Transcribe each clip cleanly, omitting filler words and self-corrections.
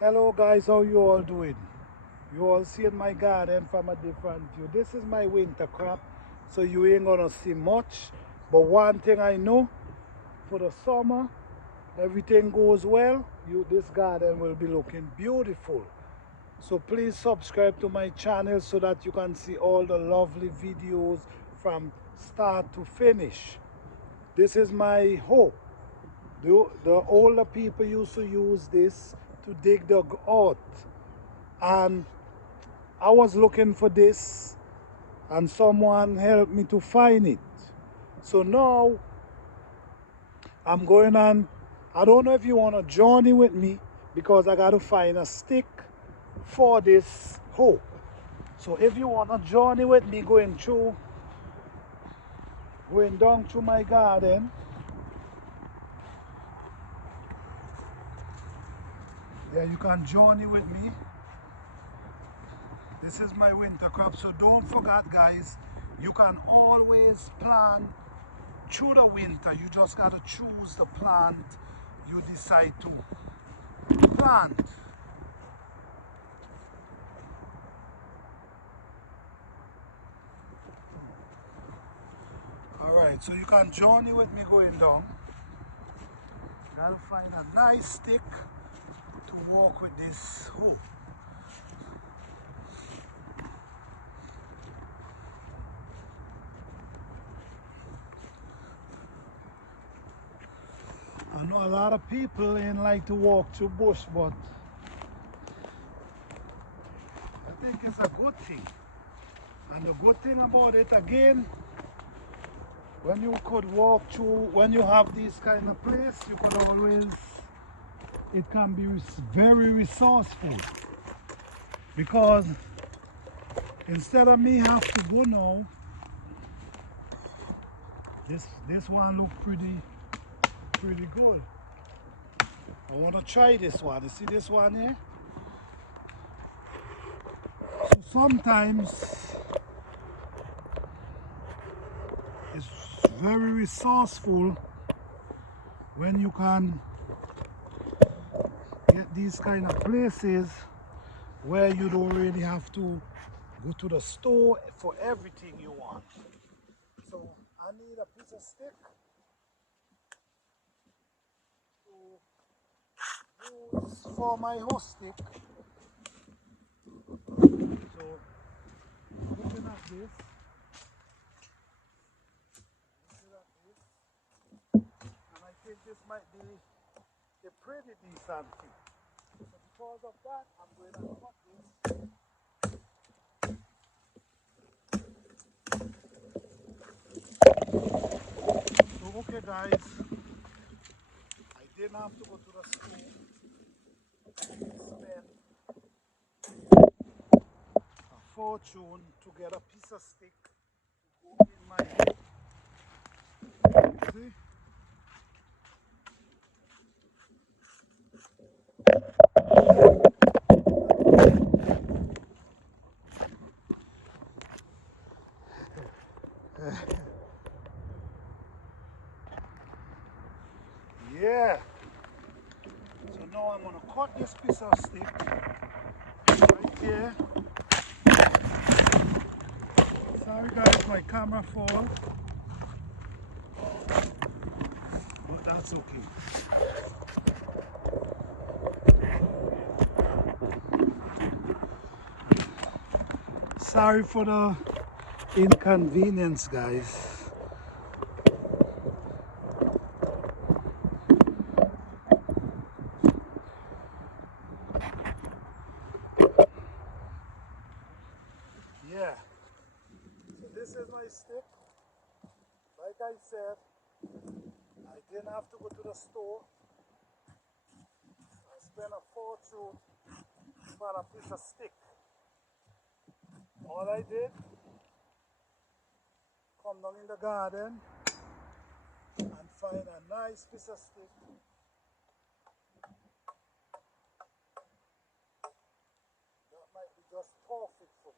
Hello guys, how you all doing? You all seeing my garden from a different view. This is my winter crop, so you ain't gonna see much. But one thing I know, for the summer, everything goes well, this garden will be looking beautiful. So please subscribe to my channel so that you can see all the lovely videos from start to finish. This is my hope. The older people used to use this to dig the earth, and I was looking for this and someone helped me to find it. So now I'm going on. I don't know if you want to journey with me because I got to find a stick for this hoe. So if you want to journey with me going down through my garden, yeah, you can journey with me. This is my winter crop, so don't forget guys, you can always plant through the winter. You just got to choose the plant you decide to plant. Alright, so you can journey with me going down. Gotta find a nice stick to walk with this hoe. I know a lot of people ain't like to walk through bush, but I think it's a good thing. And the good thing about it again, when you could walk through, when you have this kind of place, you could always, it can be very resourceful. Because instead of me have to go now, this one look pretty good. I want to try this one. You see this one here? So sometimes it's very resourceful when you can get these kind of places where you don't really have to go to the store for everything you want. So I need a piece of stick to use for my horse stick. So looking at this, and I think this might be a pretty decent thing. So because of that, I'm going to cut this. So okay guys, I didn't have to go to the store, spend a fortune to get a piece of stick to go in my head. See? Yeah. So now I'm gonna cut this piece of stick right here. Sorry guys, my camera fall, but that's okay. Sorry for the inconvenience, guys. Yeah. So this is my stick. Like I said, I didn't have to go to the store. I spent a fortune for a piece of stick. All I did, come down in the garden and find a nice piece of stick. That might be just perfect for me.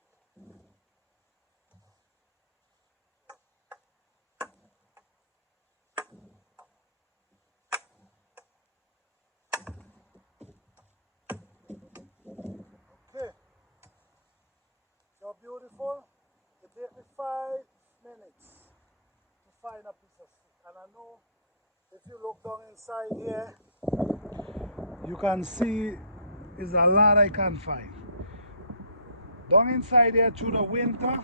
If you look down inside here, you can see there's a lot I can find. Down inside here through the winter,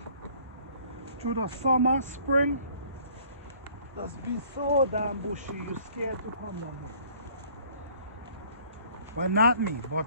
through the summer, spring, just be so damn bushy, you're scared to come down. But not me, but